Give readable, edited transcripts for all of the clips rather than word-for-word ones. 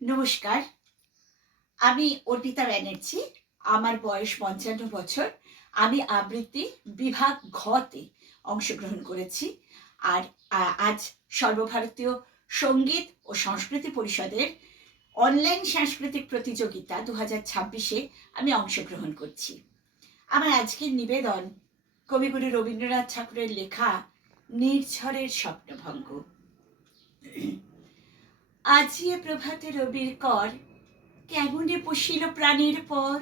নমস্কার। আমি অর্পিতা ব্যানার্জি। আমার বয়স ৫৫ বছর। আমি আবৃত্তি বিভাগ ঘতে অংশগ্রহণ করেছি। আর আজ সর্বভারতীয় সঙ্গীত ও সংস্কৃতি পরিষদের অনলাইন সাংস্কৃতিক প্রতিযোগিতা ২০২৬-এ আমি অংশগ্রহণ করছি। আমার আজকের নিবেদন কবিগুরু রবীন্দ্রনাথ ঠাকুরের লেখা নির্ঝরের স্বপ্নভঙ্গ। আজিয়ে প্রভাতে রবির কর, কেমনে পশিল প্রাণীর পর,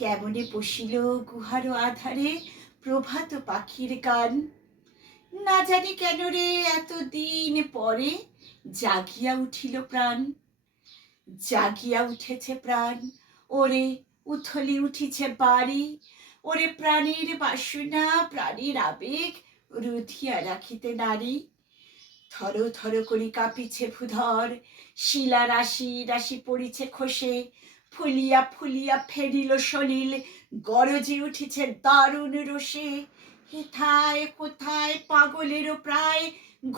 কেমনে পশিল গুহার আধারে প্রভাত পাখির গান। না জানি কেন রে এতদিন পরে জাগিয়া উঠিল প্রাণ, জাগিয়া উঠেছে প্রাণ। ওরে উথলি উঠিছে বাড়ি, ওরে প্রাণীর বাসনা প্রাণীর আবেগ রুধিয়া রাখিতে নারী। থর থর করি কাঁপিছে ভূধর, শিলা রাশি রাশি পড়িছে খসে, ফুলিয়া ফুলিয়া ফেরিল সলিল, গরজে উঠিছে দারুণ রোষে। হেথায় কোথায় পাগলেরও প্রায়,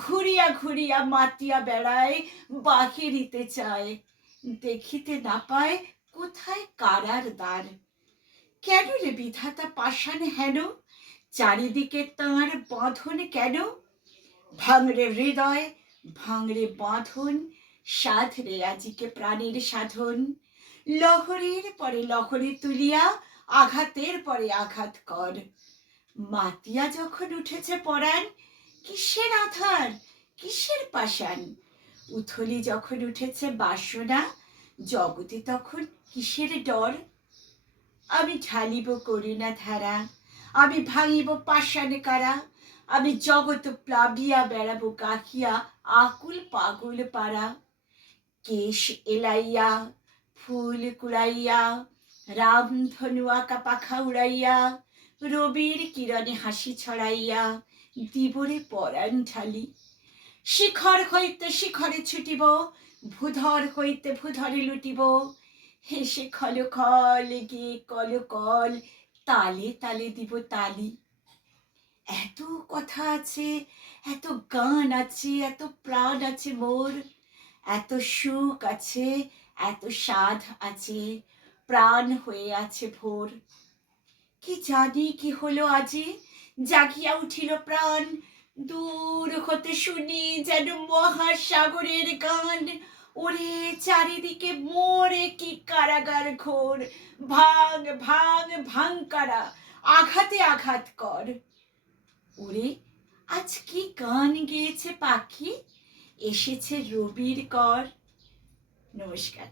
ঘুরিয়া ঘুরিয়া মাতিয়া বেড়ায়, বাহিরিতে চায়, দেখিতে না পায় কোথায় কারার দ্বার। কেন রে বিধাতা পাষাণ হেন, চারিদিকে তাঁর বাঁধন কেন? ভাঙরে হৃদয় ভাঙরে বাঁধন, সাধরে আজিকে প্রাণের সাধন। লহরীর পরে লহরী তুলিয়া আঘাতের পরে আঘাত কর। মাতিয়া যখন উঠেছে পরাণ, কিসের আধার কিসের পাষাণ। উথলি যখন উঠেছে বাসনা, জগতে তখন কিসের ডর। আমি ঢালিব করুণা ধারা, আমি ভাঙিব পাষাণ কারা, আমি জগৎ প্লাবিয়া বেড়াবো গাহিয়া আকুল পাগল পাড়া। কেশ এলাইয়া ফুল কুড়াইয়া, রামধনু আঁকা পাখা উড়াইয়া, রবির কিরণে হাসি ছড়াইয়া দিবরে পরাণ ঢালি। শিখর হইতে শিখরে ছুটিব, ভূধর হইতে ভূধরে লুটিব, হেসে খল খল গিয়ে কল কল, তালে তালে দিব তালি। এত কথা আছে, এত গান আছে, এত প্রাণ আছে মোর, এত সুখ আছে, এত সাধ আছে, প্রাণ হয়ে আছে ভোর। কি জানি কি হলো আজি, জাগিয়া উঠিল প্রাণ, দূর হতে শুনি যেন মহাসাগরের গান। ওরে চারিদিকে মোরে কি কারাগার ঘোর, ভাঙ ভাঙ ভাঙ কারা, আঘাতে আঘাত কর। ওরে আজ কি গান গেয়েছে পাখি, এসেছে রবির কর। নমস্কার।